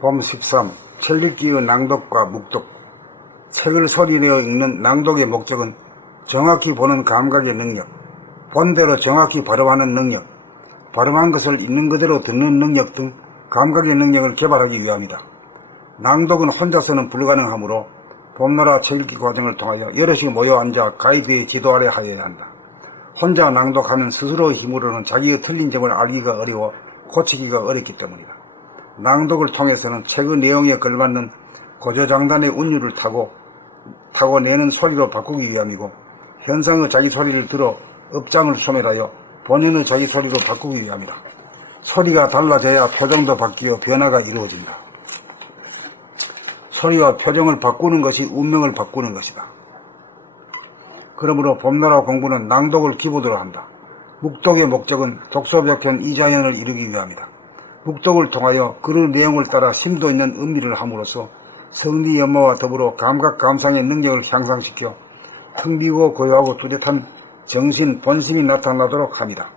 봄 13. 책 읽기의 낭독과 묵독. 책을 소리내어 읽는 낭독의 목적은 정확히 보는 감각의 능력, 본대로 정확히 발음하는 능력, 발음한 것을 있는 그대로 듣는 능력 등 감각의 능력을 개발하기 위함이다. 낭독은 혼자서는 불가능하므로 봄나라 책 읽기 과정을 통하여 여럿이 모여 앉아 가이드의 지도 아래 하여야 한다. 혼자 낭독하면 스스로의 힘으로는 자기의 틀린 점을 알기가 어려워 고치기가 어렵기 때문이다. 낭독을 통해서는 책의 내용에 걸맞는 고조장단의 운율을 타고 내는 소리로 바꾸기 위함이고, 현상의 자기 소리를 들어 업장을 소멸하여 본연의 자기 소리로 바꾸기 위함이다. 소리가 달라져야 표정도 바뀌어 변화가 이루어진다. 소리와 표정을 바꾸는 것이 운명을 바꾸는 것이다. 그러므로 봄나라 공부는 낭독을 기본으로 한다. 묵독의 목적은 독서벽편 이자연을 이루기 위함이다. 묵독을 통하여 글의 내용을 따라 심도 있는 음미를 함으로써 성리 연마와 더불어 감각 감상의 능력을 향상시켜 텅 비고 고요하고 뚜렷한 정신 본심이 나타나도록 합니다.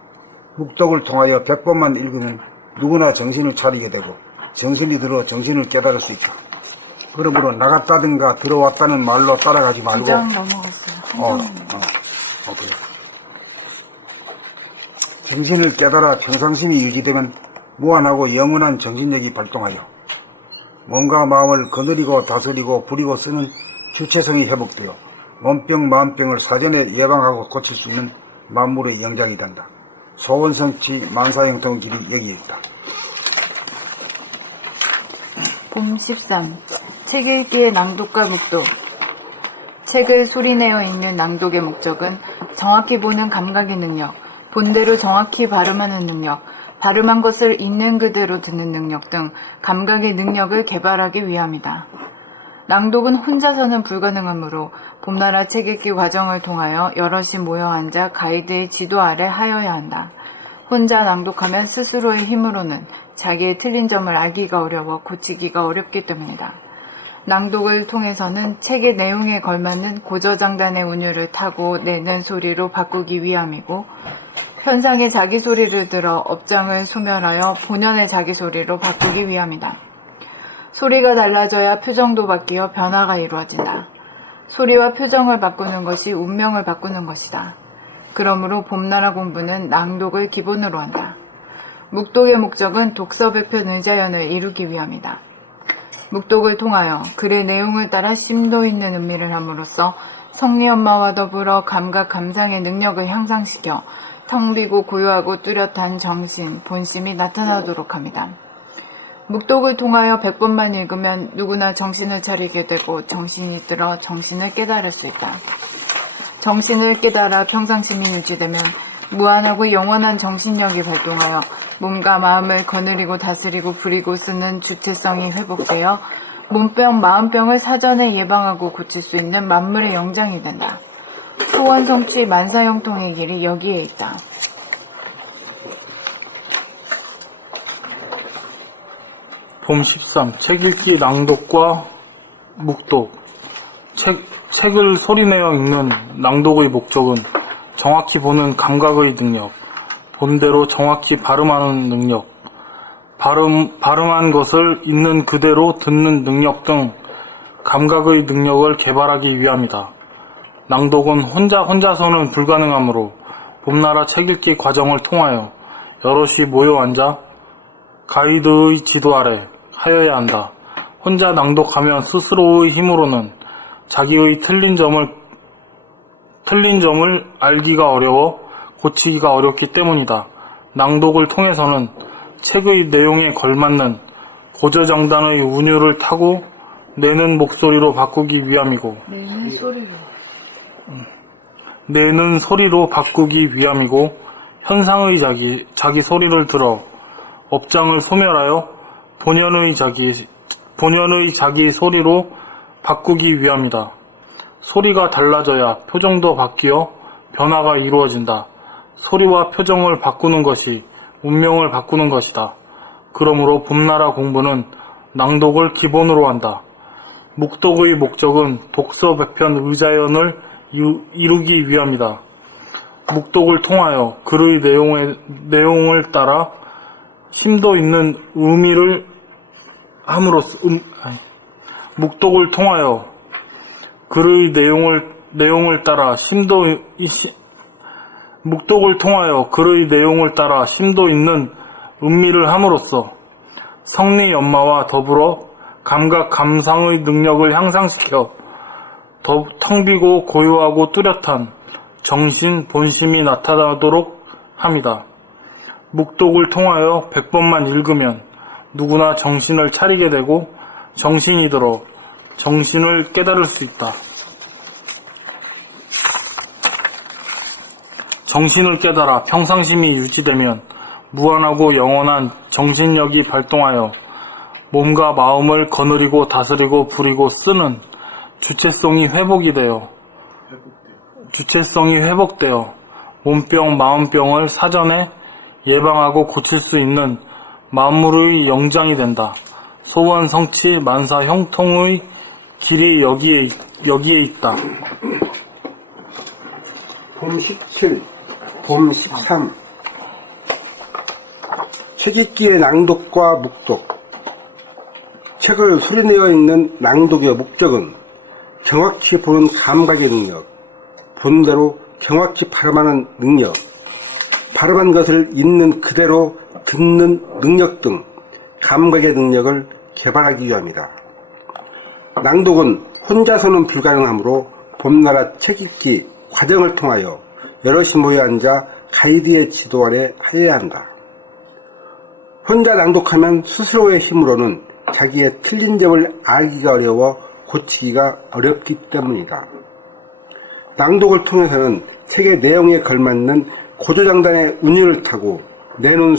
묵독을 통하여 100번만 읽으면 누구나 정신을 차리게 되고 정신이 들어 정신을 깨달을 수 있다. 그러므로 나갔다든가 들어왔다는 말로 따라가지 말고 2장 넘어갔어요. 그래. 정신을 깨달아 평상심이 유지되면 무한하고 영원한 정신력이 발동하여 몸과 마음을 거느리고 다스리고 부리고 쓰는 주체성이 회복되어 몸병 마음병을 사전에 예방하고 고칠 수 있는 만물의 영장이 된다. 소원성취 만사형통길이 여기에 있다. 봄 13. 책 읽기의 낭독과 묵독. 책을 소리내어 읽는 낭독의 목적은 정확히 보는 감각의 능력, 본대로 정확히 발음하는 능력, 발음한 것을 있는 그대로 듣는 능력 등 감각의 능력을 개발하기 위함이다. 낭독은 혼자서는 불가능하므로 봄나라 책 읽기 과정을 통하여 여럿이 모여 앉아 가이드의 지도 아래 하여야 한다. 혼자 낭독하면 스스로의 힘으로는 자기의 틀린 점을 알기가 어려워 고치기가 어렵기 때문이다. 낭독을 통해서는 책의 내용에 걸맞는 고저장단의 운율을 타고 내는 소리로 바꾸기 위함이고, 현상의 자기 소리를 들어 업장을 소멸하여 본연의 자기 소리로 바꾸기 위함이다. 소리가 달라져야 표정도 바뀌어 변화가 이루어진다. 소리와 표정을 바꾸는 것이 운명을 바꾸는 것이다. 그러므로 봄나라 공부는 낭독을 기본으로 한다. 묵독의 목적은 독서백편 의자연을 이루기 위함이다. 묵독을 통하여 글의 내용을 따라 심도 있는 음미를 함으로써 성리연마와 더불어 감각 감상의 능력을 향상시켜 텅 비고 고요하고 뚜렷한 정신, 본심이 나타나도록 합니다. 묵독을 통하여 100번만 읽으면 누구나 정신을 차리게 되고 정신이 들어 정신을 깨달을 수 있다. 정신을 깨달아 평상심이 유지되면 무한하고 영원한 정신력이 발동하여 몸과 마음을 거느리고 다스리고 부리고 쓰는 주체성이 회복되어 몸병, 마음병을 사전에 예방하고 고칠 수 있는 만물의 영장이 된다. 소원 성취 만사형통의 길이 여기에 있다. 봄 13. 책 읽기 낭독과 묵독. 책을 소리내어 읽는 낭독의 목적은 정확히 보는 감각의 능력, 본대로 정확히 발음하는 능력, 발음한 것을 있는 그대로 듣는 능력 등 감각의 능력을 개발하기 위함이다. 낭독은 혼자서는 불가능하므로 봄나라 책 읽기 과정을 통하여 여럿이 모여 앉아 가이드의 지도 아래 하여야 한다. 혼자 낭독하면 스스로의 힘으로는 자기의 틀린 점을 알기가 어려워 고치기가 어렵기 때문이다. 낭독을 통해서는 책의 내용에 걸맞는 고저장단의 운율을 타고 내는 목소리로 바꾸기 위함이고, 내는 소리로 바꾸기 위함이고, 현상의 자기 소리를 들어 업장을 소멸하여 본연의 자기 소리로 바꾸기 위함이다. 소리가 달라져야 표정도 바뀌어 변화가 이루어진다. 소리와 표정을 바꾸는 것이 운명을 바꾸는 것이다. 그러므로 봄나라 공부는 낭독을 기본으로 한다. 묵독의 목적은 독서백편 의자연을 이루기 위함이다. 묵독을 통하여 글의 내용을 따라 심도 있는 의미를 함으로써 묵독을 통하여 글의 내용을 따라 심도 있는 음미를 함으로써 성리 연마와 더불어 감각 감상의 능력을 향상시켜 텅 비고 고요하고 뚜렷한 정신 본심이 나타나도록 합니다. 묵독을 통하여 100번만 읽으면 누구나 정신을 차리게 되고 정신이 들어 정신을 깨달을 수 있다. 정신을 깨달아 평상심이 유지되면 무한하고 영원한 정신력이 발동하여 몸과 마음을 거느리고 다스리고 부리고 쓰는 주체성이 회복되어 몸병, 마음병을 사전에 예방하고 고칠 수 있는 만물의 영장이 된다. 소원 성취 만사 형통의 길이 여기에 있다. 봄 17, 봄 13. 책 읽기의 낭독과 묵독. 책을 소리내어 읽는 낭독의 목적은 정확히 보는 감각의 능력, 본대로 정확히 발음하는 능력, 발음한 것을 읽는 그대로 듣는 능력 등 감각의 능력을 개발하기 위함이다. 낭독은 혼자서는 불가능하므로 봄나라 책 읽기 과정을 통하여 여럿이 모여 앉아 가이드의 지도 아래 하여야 한다. 혼자 낭독하면 스스로의 힘으로는 자기의 틀린 점을 알기가 어려워 고치기가 어렵기 때문이다. 낭독을 통해서는 책의 내용에 걸맞는 고조장단의 운율을 타고 내는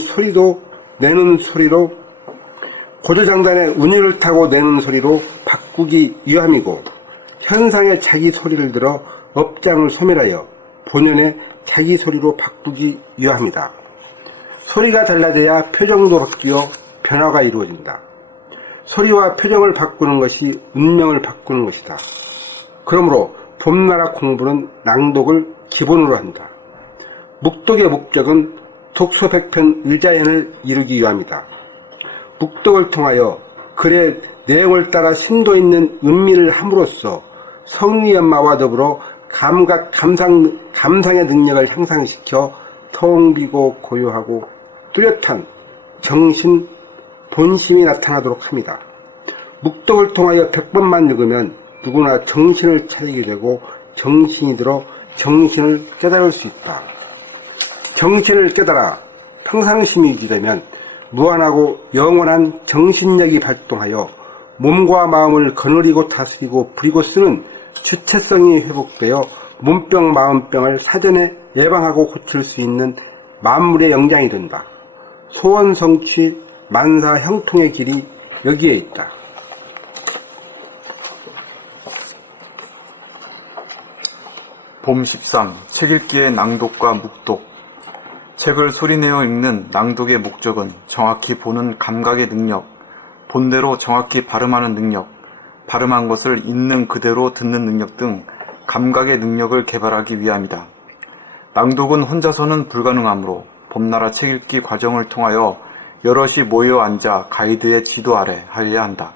소리로 바꾸기 위함이고, 현상의 자기 소리를 들어 업장을 소멸하여 본연의 자기 소리로 바꾸기 위함이다. 소리가 달라져야 표정도 바뀌어 변화가 이루어진다. 소리와 표정을 바꾸는 것이 운명을 바꾸는 것이다. 그러므로 봄나라 공부는 낭독을 기본으로 한다. 묵독의 목적은 독소백편 의자연을 이루기 위함이다. 묵독을 통하여 글의 내용을 따라 심도 있는 음미를 함으로써 성리연마와 더불어 감각 감상의 능력을 향상시켜 텅 비고 고요하고 뚜렷한 정신 본심이 나타나도록 합니다. 묵독을 통하여 100번만 읽으면 누구나 정신을 차리게 되고 정신이 들어 정신을 깨달을 수 있다. 정신을 깨달아 평상심이 유지되면 무한하고 영원한 정신력이 발동하여 몸과 마음을 거느리고 다스리고 부리고 쓰는 주체성이 회복되어 몸병 마음병을 사전에 예방하고 고칠 수 있는 만물의 영장이 된다. 소원 성취 만사 형통의 길이 여기에 있다. 봄 13. 책 읽기의 낭독과 묵독. 책을 소리내어 읽는 낭독의 목적은 정확히 보는 감각의 능력, 본대로 정확히 발음하는 능력, 발음한 것을 있는 그대로 듣는 능력 등 감각의 능력을 개발하기 위함이다. 낭독은 혼자서는 불가능하므로 봄나라 책 읽기 과정을 통하여 여럿이 모여 앉아 가이드의 지도 아래 하여야 한다.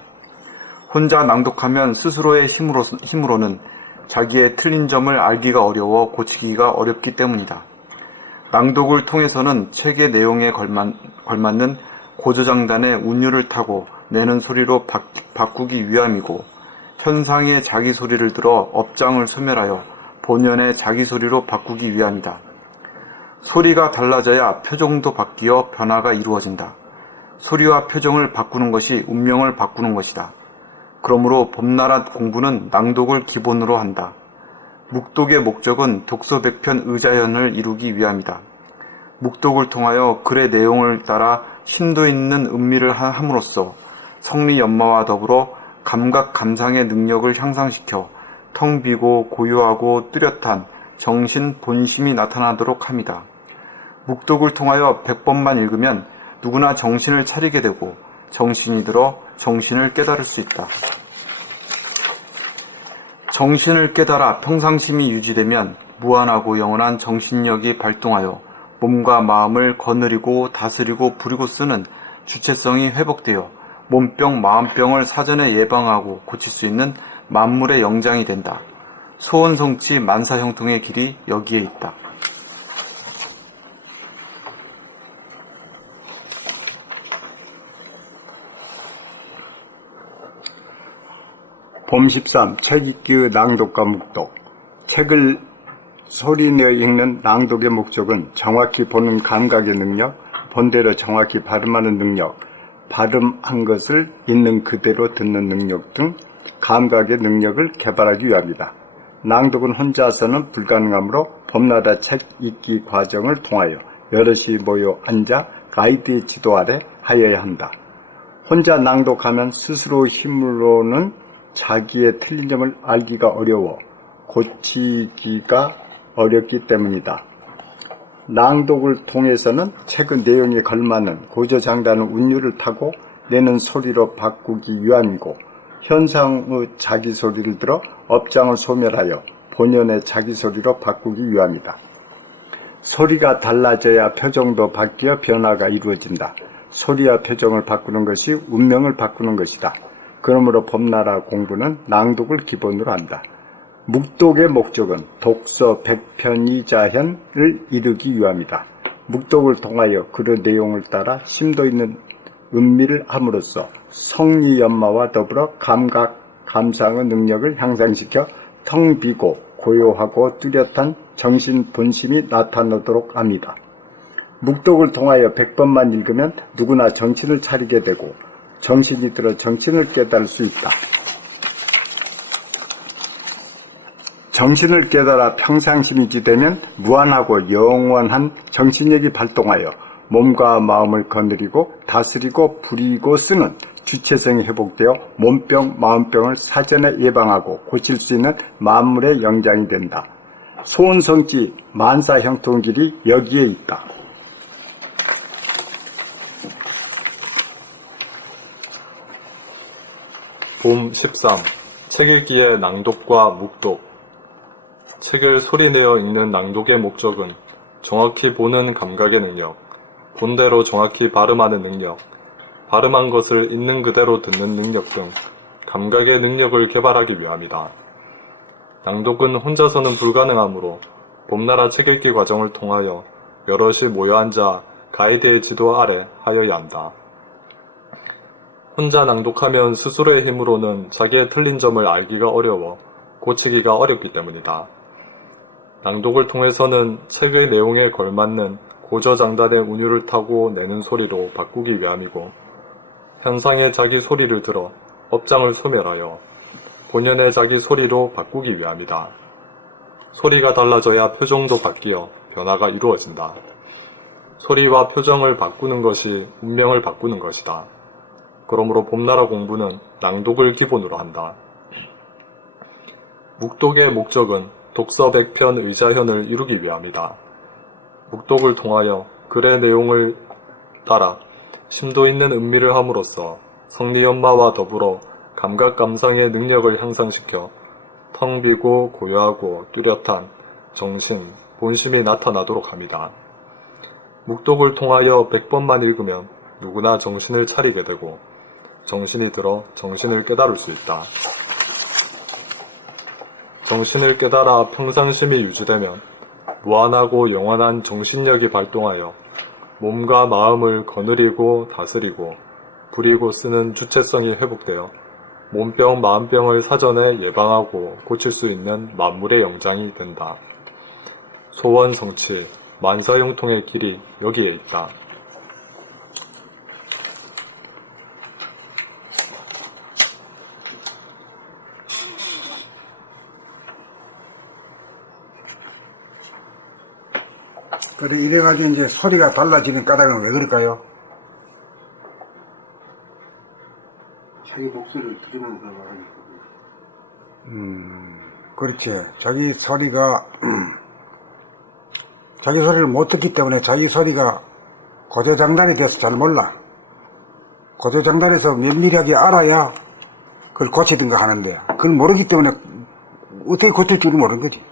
혼자 낭독하면 스스로의 힘으로는 자기의 틀린 점을 알기가 어려워 고치기가 어렵기 때문이다. 낭독을 통해서는 책의 내용에 걸맞는 고조장단의 운율을 타고 내는 소리로 바꾸기 위함이고, 현상의 자기 소리를 들어 업장을 소멸하여 본연의 자기 소리로 바꾸기 위함이다. 소리가 달라져야 표정도 바뀌어 변화가 이루어진다. 소리와 표정을 바꾸는 것이 운명을 바꾸는 것이다. 그러므로 봄나라 공부는 낭독을 기본으로 한다. 묵독의 목적은 독소백편 의자연을 이루기 위함이다. 묵독을 통하여 글의 내용을 따라 심도 있는 음미를 함으로써 성리연마와 더불어 감각 감상의 능력을 향상시켜 텅 비고 고요하고 뚜렷한 정신 본심이 나타나도록 합니다. 묵독을 통하여 100번만 읽으면 누구나 정신을 차리게 되고 정신이 들어 정신을 깨달을 수 있다. 정신을 깨달아 평상심이 유지되면 무한하고 영원한 정신력이 발동하여 몸과 마음을 거느리고 다스리고 부리고 쓰는 주체성이 회복되어 몸병, 마음병을 사전에 예방하고 고칠 수 있는 만물의 영장이 된다. 소원성취 만사형통의 길이 여기에 있다. 봄 13, 책 읽기의 낭독과 묵독. 책을 소리내어 읽는 낭독의 목적은 정확히 보는 감각의 능력, 본대로 정확히 발음하는 능력, 발음한 것을 있는 그대로 듣는 능력 등 감각의 능력을 개발하기 위함이다. 낭독은 혼자서는 불가능하므로 봄마다 책 읽기 과정을 통하여 여럿이 모여 앉아 가이드의 지도 아래 하여야 한다. 혼자 낭독하면 스스로 힘으로는 자기의 틀린 점을 알기가 어려워 고치기가 어렵기 때문이다. 낭독을 통해서는 책의 내용에 걸맞는 고조장단의 운율을 타고 내는 소리로 바꾸기 위함이고, 현상의 자기 소리를 들어 업장을 소멸하여 본연의 자기 소리로 바꾸기 위함이다. 소리가 달라져야 표정도 바뀌어 변화가 이루어진다. 소리와 표정을 바꾸는 것이 운명을 바꾸는 것이다. 그러므로 봄나라 공부는 낭독을 기본으로 한다. 묵독의 목적은 독서 백편이자현을 이루기 위함이다. 묵독을 통하여 그런 내용을 따라 심도 있는 음미를 함으로써 성리연마와 더불어 감각, 감상의 능력을 향상시켜 텅 비고 고요하고 뚜렷한 정신 본심이 나타나도록 합니다. 묵독을 통하여 100번만 읽으면 누구나 정신을 차리게 되고 정신이 들어 정신을 깨달을 수 있다. 정신을 깨달아 평상심이 유지되면 무한하고 영원한 정신력이 발동하여 몸과 마음을 거느리고 다스리고 부리고 쓰는 주체성이 회복되어 몸병, 마음병을 사전에 예방하고 고칠 수 있는 만물의 영장이 된다. 소원성취 만사형통 길이 여기에 있다. 봄 13. 책 읽기의 낭독과 묵독. 책을 소리내어 읽는 낭독의 목적은 정확히 보는 감각의 능력, 본대로 정확히 발음하는 능력, 발음한 것을 있는 그대로 듣는 능력 등 감각의 능력을 개발하기 위함이다. 낭독은 혼자서는 불가능하므로 봄나라 책 읽기 과정을 통하여 여럿이 모여 앉아 가이드의 지도 아래 하여야 한다. 혼자 낭독하면 스스로의 힘으로는 자기의 틀린 점을 알기가 어려워 고치기가 어렵기 때문이다. 낭독을 통해서는 책의 내용에 걸맞는 고저장단의 운율을 타고 내는 소리로 바꾸기 위함이고, 현상의 자기 소리를 들어 업장을 소멸하여 본연의 자기 소리로 바꾸기 위함이다. 소리가 달라져야 표정도 바뀌어 변화가 이루어진다. 소리와 표정을 바꾸는 것이 운명을 바꾸는 것이다. 그러므로 봄나라 공부는 낭독을 기본으로 한다. 묵독의 목적은 독서 백편 의자현을 이루기 위함이다. 묵독을 통하여 글의 내용을 따라 심도 있는 음미를 함으로써 성리연마와 더불어 감각 감상의 능력을 향상시켜 텅 비고 고요하고 뚜렷한 정신, 본심이 나타나도록 합니다. 묵독을 통하여 100번만 읽으면 누구나 정신을 차리게 되고 정신이 들어 정신을 깨달을 수 있다. 정신을 깨달아 평상심이 유지되면 무한하고 영원한 정신력이 발동하여 몸과 마음을 거느리고 다스리고 부리고 쓰는 주체성이 회복되어 몸병, 마음병을 사전에 예방하고 고칠 수 있는 만물의 영장이 된다. 소원 성취, 만사형통의 길이 여기에 있다. 그래, 이래가지고 이제 소리가 달라지는 까닭은 왜 그럴까요? 자기 목소리를 들으면서 하니까. 그렇지. 자기 소리가, 자기 소리를 못 듣기 때문에 자기 소리가 고조장단이 돼서 잘 몰라. 고조장단에서 면밀하게 알아야 그걸 고치든가 하는데, 그걸 모르기 때문에 어떻게 고칠 줄을 모르는 거지.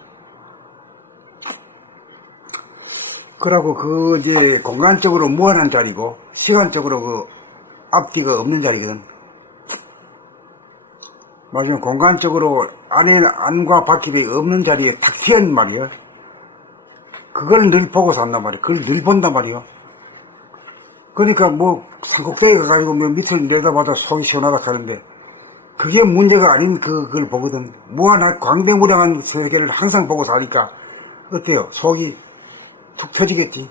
그러고 이제 공간적으로 무한한 자리고, 시간적으로 앞뒤가 없는 자리거든. 마지막 공간적으로 안과 바퀴이 없는 자리에 탁 튀어난 말이야. 그걸 늘 보고 산단 말이야. 그걸 늘 본단 말이야. 그러니까 뭐 산꼭대기에 가가지고 뭐 밑을 내다봐도 속이 시원하다 하는데 그게 문제가 아닌 그걸 보거든. 무한한 광대무량한 세계를 항상 보고 사니까 어때요? 속이 툭 터지겠지.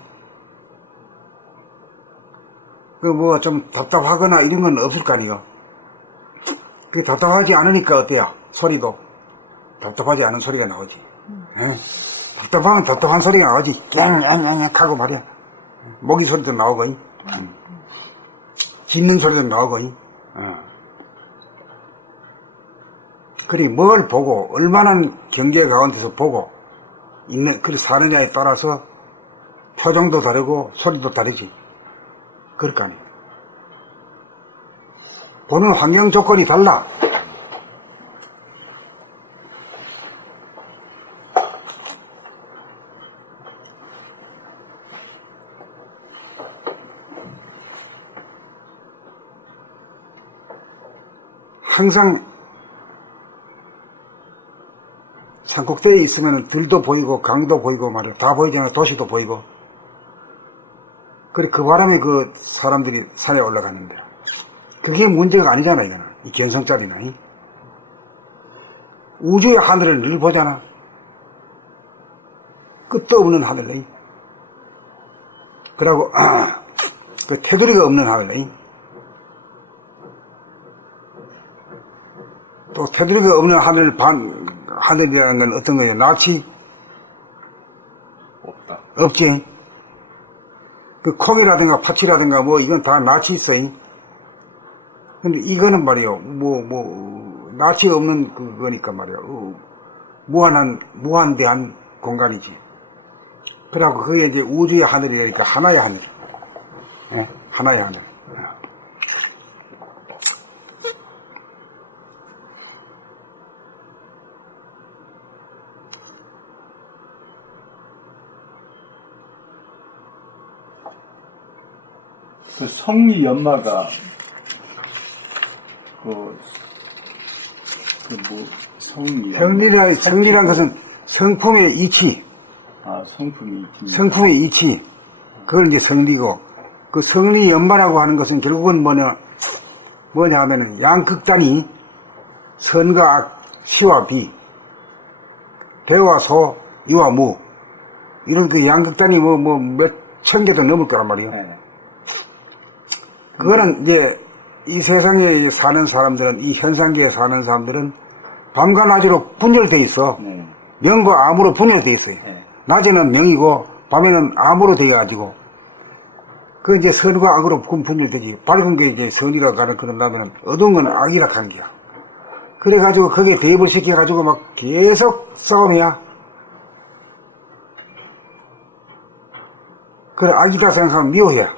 그 뭐 좀 답답하거나 이런 건 없을 거 아니에요. 그 답답하지 않으니까 어때요? 소리도 답답하지 않은 소리가 나오지. 답답하면 답답한 소리가 나오지. 깽깽깽 하고 말이야. 모기 소리도 나오고, 짖는 소리도 나오고. 그리 뭘 보고 얼마나 경계 가운데서 보고 있는 그리 사느냐에 따라서 표정도 다르고 소리도 다르지. 그럴 거 아니에요. 보는 환경 조건이 달라. 항상 산꼭대기에 있으면 들도 보이고 강도 보이고 말이야. 다 보이잖아. 도시도 보이고. 그래 그 바람에 그 사람들이 산에 올라가는데 그게 문제가 아니잖아. 이거는 이 견성짜리나. 우주의 하늘을 늘 보잖아. 끝도 없는 하늘. 그러고 그 테두리가 없는 하늘. 또 테두리가 없는 하늘이라는 건 어떤 거예요? 낯이 없다. 없지. 그 콩이라든가 파치라든가 뭐 이건 다 낯이 있어. 근데 이거는 말이요. 낯이 없는 그거니까 말이요. 무한대한 공간이지. 그래갖고 그게 이제 우주의 하늘이니까 하나의 하늘. 하나의 하늘. 그 성리 연마가 성리란 것은 성품의 이치. 성품이 있지. 성품의 이치. 그걸 이제 성리고, 그 성리 연마라고 하는 것은 결국은 뭐냐 하면은 양극단이 선과 악, 시와 비, 대와 소, 유와 무, 이런 그 양극단이 몇 천 개도 넘을 거란 말이에요. 그거는 이제 이 세상에 사는 사람들은, 이 현상계에 사는 사람들은 밤과 낮으로 분열되어 있어. 명과 암으로 분열되어 있어요. 낮에는 명이고 밤에는 암으로 되어가지고 그 이제 선과 악으로 분열되지. 밝은 게 이제 선이라고 하는 그런 다음에는 어두운 건 악이라고 하는 거야. 그래가지고 거기에 대입을 시켜가지고 막 계속 싸움이야. 그래 악이다 생각하면 미워해.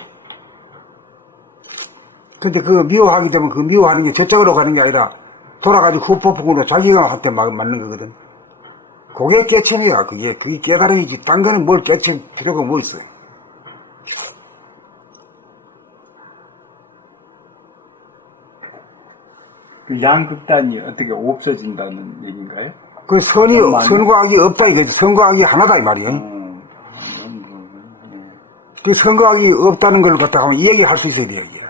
근데 그 미워하기 때문에 그 미워하는 게 저쪽으로 가는 게 아니라 돌아가지고 후폭풍으로 자기가 한테 맞는 거거든. 그게 깨침이야. 그게 깨달음이지. 딴 거는 뭘 깨침 필요가 뭐 있어요. 그 양극단이 어떻게 없어진다는 얘기인가요? 그 선과 악이 없다 이거지. 선과 악이 하나다 이 말이에요. 그 선과 악이 없다는 걸 갖다가 하면 이 얘기 할 수 있어야 돼요. 이게.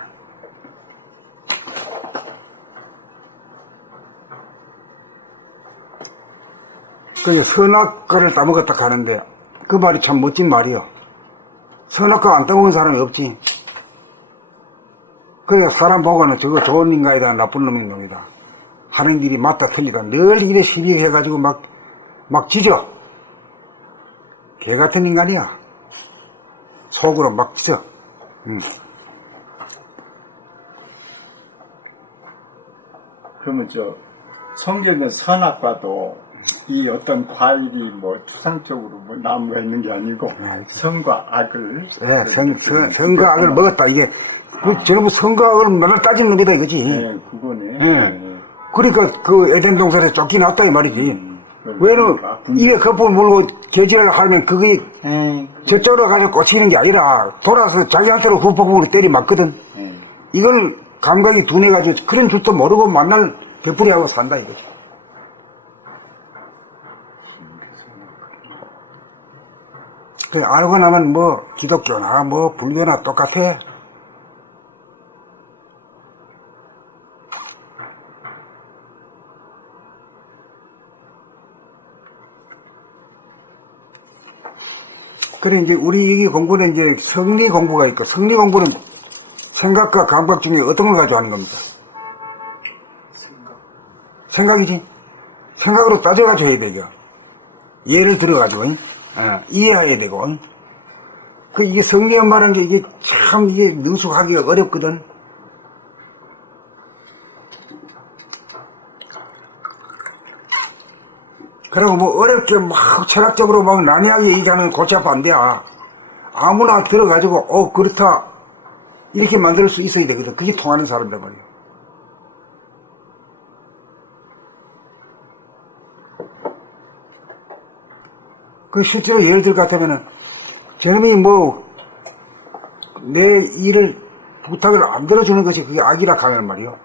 그 선악과를 따먹었다 하는데 그 말이 참 멋진 말이요. 선악과 안 따먹은 사람이 없지. 그래 사람 보고는 저거 좋은 인간이다 나쁜 놈이다 하는 길이 맞다 틀리다 늘 이래 시비해가지고 막 짖어. 개 같은 인간이야. 속으로 막 짖어. 그러면 성경의 선악과도 이 어떤 과일이 추상적으로 나무가 있는 게 아니고 선과 악을 선과 악을 먹었다. 이게 저놈 선과 악을 맨날 따지는 놈이다 이거지. 네, 그거네. 그러니까 그 에덴 동산에 쫓겨났다 이 말이지. 왜냐면 입에 거품을 물고 겨지를 하면 그게 저쪽으로 가서 꽂히는 게 아니라 돌아서 자기한테로 후폭풍으로 때리 맞거든. 이걸 감각이 둔해가지고 그런 줄도 모르고 만날 베풀이하고 산다 이거지. 그래, 알고 나면 뭐 기독교나 뭐 불교나 똑같아. 그래, 이제 우리 이 공부는 이제 성리 공부가 있고, 성리 공부는 생각과 감각 중에 어떤 걸 가지고 하는 겁니까? 생각이지. 생각으로 따져가지고 해야 되죠. 예를 들어가지고, 이해해야 되고. 이게 성리 연마라는 게 이게 참 이게 능숙하기가 어렵거든. 그리고 뭐 어렵게 막 철학적으로 막 난해하게 얘기하는 골치 아파 안 돼. 아무나 들어가지고 그렇다 이렇게 만들 수 있어야 되거든. 그게 통하는 사람이란 말이에요. 실제로 예를 들 것 같으면은 저놈이 뭐 내 일을 부탁을 안 들어주는 것이 그게 악이라 하면 말이에요.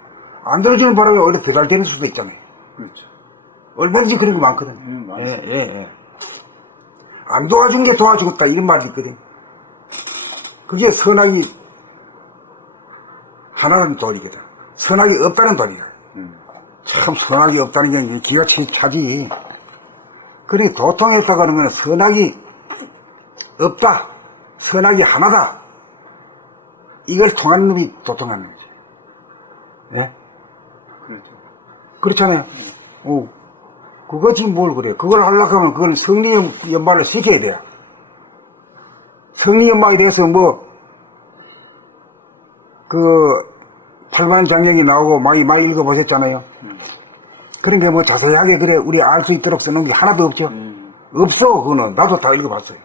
안 들어주는 바람에 오히려 배달되는 수도 있잖아요. 그렇죠. 얼마든지 그런 거 많거든. 안 도와준 게 도와주겠다 이런 말이 있거든. 그게 선악이 하나는 도리거든. 선악이 없다는 도리야. 참 선악이 없다는 게 기가 차지. 그러니 도통했다고 하는 건 선악이 없다. 선악이 하나다. 이걸 통하는 놈이 도통하는 거지. 네? 그렇죠. 그렇잖아요. 그거지 뭘 그래. 그걸 하려고 하면 그걸 성리 연마를 시켜야 돼요. 성리 연마에 대해서 팔만장경이 나오고 많이 읽어보셨잖아요. 그런 게 자세하게 그래 우리 알 수 있도록 써놓은 게 하나도 없죠. 없어. 그거는 나도 다 읽어봤어요.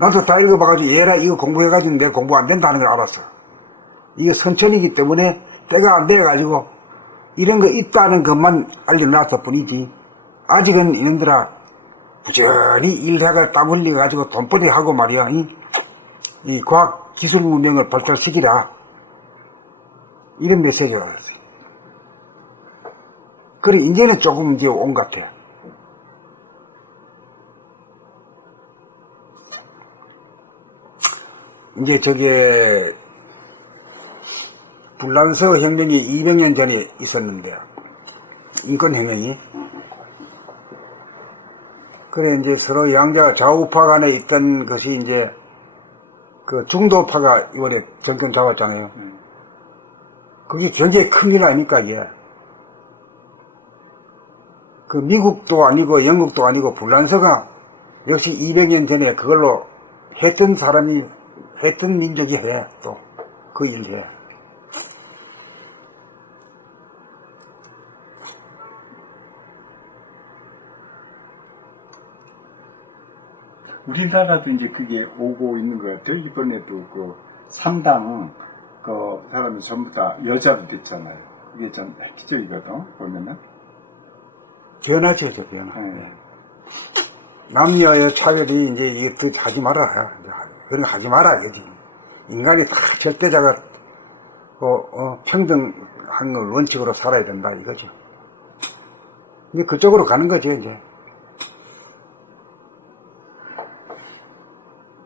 나도 다 읽어봐가지고 얘라 이거 공부해가지고 내가 공부 안 된다는 걸 알았어. 이게 선천이기 때문에 때가 안 돼가지고 이런 거 있다는 것만 알려놨을 뿐이지. 아직은 이놈들아 부지런히 일하가 땀 흘려가지고 돈벌이 하고 말이야. 이 과학 기술 문명을 발달시키라. 이런 메시지가 왔어요. 그래, 이제는 조금 이제 온 것 같아. 이제 저게, 불란서 혁명이 200년 전에 있었는데, 인권혁명이. 그래, 이제 서로 양자 좌우파 간에 있던 것이 이제, 그 중도파가 이번에 정권 잡았잖아요. 그게 굉장히 큰 일 아닙니까, 이게. 그 미국도 아니고 영국도 아니고 불란서가 역시 200년 전에 그걸로 했던 사람이 했던 민족이 해. 또 그 일 해. 우리나라도 이제 그게 오고 있는 것 같아요. 이번에도 그 3당 그 사람이 전부 다 여자로 됐잖아요. 이게 좀 획기적이거든, 보면은. 변하죠, 저 변화. 남녀의 차별이 이제 이게 더 하지 마라. 그런 거 하지 마라, 이거지. 인간이 다 절대자가, 평등한 걸 원칙으로 살아야 된다, 이거죠. 근데 그쪽으로 가는 거죠, 이제.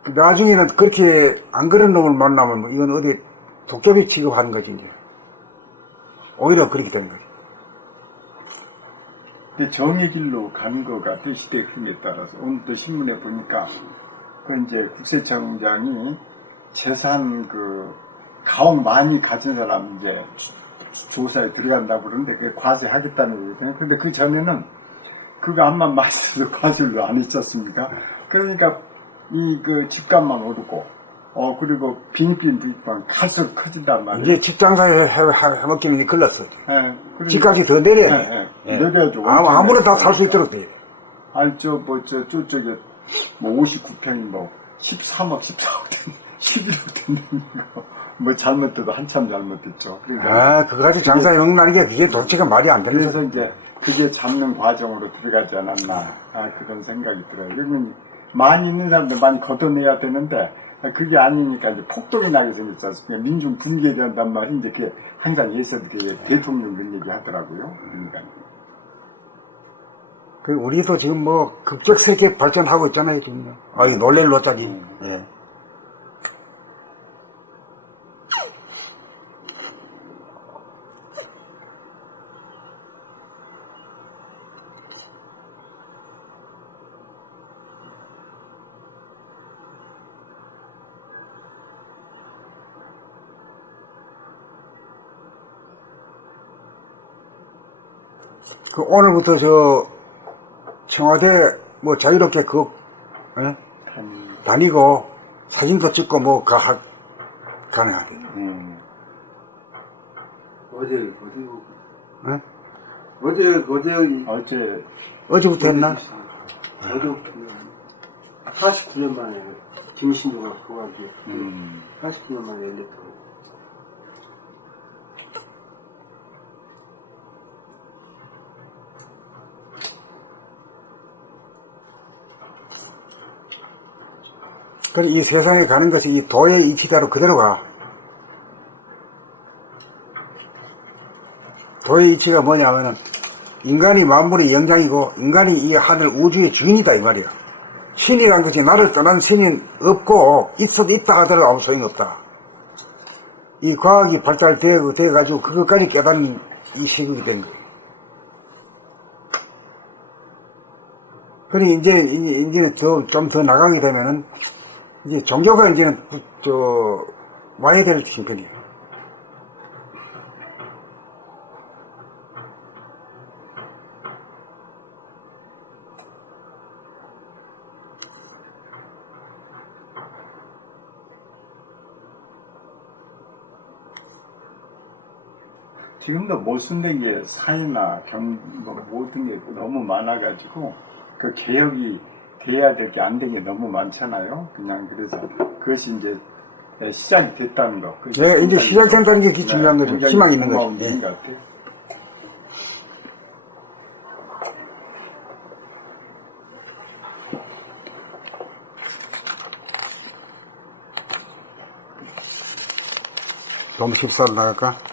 나중에는 그렇게 안 그런 놈을 만나면 이건 어디 도깨비 취급하는 거지, 이제. 오히려 그렇게 되는 거지. 정의 길로 가는 것 같아요. 시대의 흐름에 따라서. 오늘도 신문에 보니까 그 이제 국세청장이 재산 가옥 많이 가진 사람 이제 조사에 들어간다고 그러는데 그게 과세하겠다는 거거든요. 근데 그 전에는 그거 암만 마셔도 과세를 안 했었습니까? 그러니까 집값만 오르고 그리고 빈빈 부익방 갈수록 커진단 말이에요. 이제 집장사에 해먹기는 글렀어. 그러니까, 집값이 더 내려야 돼. 내려야죠. 아무나 다 살 수 있도록 돼. 아니, 저쪽에, 59평이 13억, 14억, 11억 된다는 거. 잘못돼도 한참 잘못됐죠. 그거 가지고 장사해 먹는 게 그게 도대체가 말이 안 되는 그래서 이제 그게 잡는 과정으로 들어가지 않았나. 그런 생각이 들어요. 그러면 많이 있는 사람들 많이 걷어내야 되는데, 그게 아니니까 이제 폭동이 나게 생겼지 않습니까? 민중 붕괴된단 말이 이제 그게 항상 예서부터 대통령 그런 얘기 하더라고요. 그러니까. 그 우리도 지금 뭐 급격스럽게 발전하고 있잖아요, 지금. 아, 이 놀랄 노짜지. 예. 그 오늘부터 저 청와대 뭐 자유롭게 예? 다니고 사진도 찍고 뭐 가능하대. 어제 어제부터 했나? 어제부터 49년 만에 김신조가 그거가지고 49년 만에 열렸다고. 그래, 이 세상에 가는 것이 이 도의 이치대로 그대로 가. 도의 이치가 뭐냐면은, 인간이 만물의 영장이고, 인간이 이 하늘 우주의 주인이다, 이 말이야. 신이란 것이 나를 떠난 신이 없고, 있어도 있다 하더라도 아무 소용이 없다. 이 과학이 발달되어가지고, 그것까지 깨닫는 이 시국이 된 거예요. 그래, 이제는 좀 더 나가게 되면은, 이제 종교가 이제는 와야 될 형편이에요. 지금도 모순된 게 사회나 뭐 모든 게 너무 많아가지고 그 개혁이 돼야 될 게 안 된 게 너무 많잖아요. 그냥 그래서 그것이 이제 시작이 됐다는 거. 네, 이제 시작된다는 게 중요한 거죠. 희망이 있는 거죠. 것 같아요. 좀 14로 나갈까?